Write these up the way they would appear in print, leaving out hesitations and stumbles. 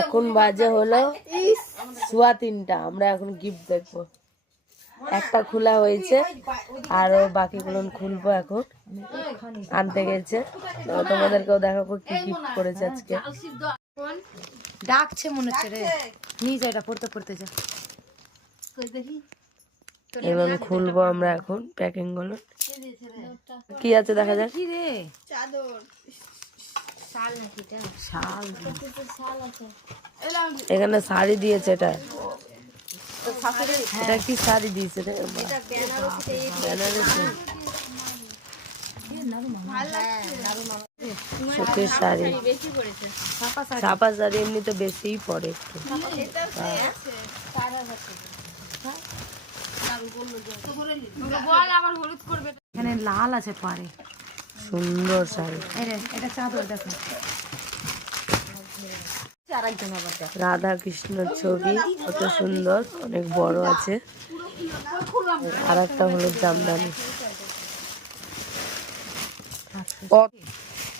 এখন বাজে হলো 3:15। আমরা এখন গিফট দেখবো। একটা খোলা হয়েছে, আরো বাকিগুলো খুলবো। এখন আনতে গেছে, তোমাদেরকেও দেখাবো কি গিফট করেছে আজকে। ডাকছে মনে হচ্ছে রে, নিয়ে যা, এটা পড়তে পড়তে যা। এবং খুলবো আমরা এখন প্যাকিং গুলো, কি আছে দেখা যাক। কি রে, চাদর, শাল নাকি? এটা শাল, এখানে শাড়ি দিয়েছে। এটা এটা কি শাড়ি দিয়েছে রে? বেনারসি সুতির শাড়ি, ছাপা শাড়ি এমনিতে বেশিই পড়ে একটু। এখানে লাল আছে পারে, সুন্দর শাড়ি। এটা চাদর দেখো। রাধা কৃষ্ণর ছবি, কত সুন্দর, অনেক বড় আছে। আর একটা হলো জামদানি,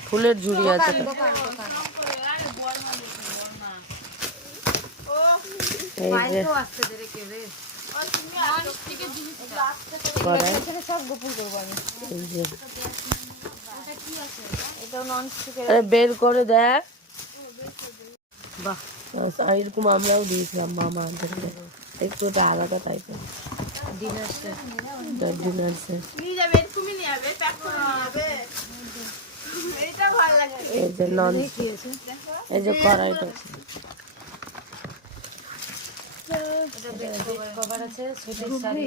ফুলের ঝুড়ি আছে। এই যে বের করে দেখ। বাহ, এরকম আমরাও দিয়েছিলাম মামা আমাদেরকে, একটু ওটা আলাদা টাইপের ডিনার সেট। এই যে নন, এই যে কড়াইটা কভার আছে, সুতির শাড়ি।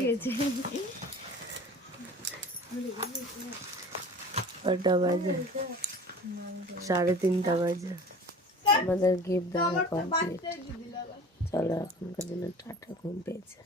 ওটা বাজে 3:30 বাজে। আমাদের গিফট দেওয়া কমপ্লিট। চলো এখনকার জন্য টাটা, ঘুম পেয়েছে।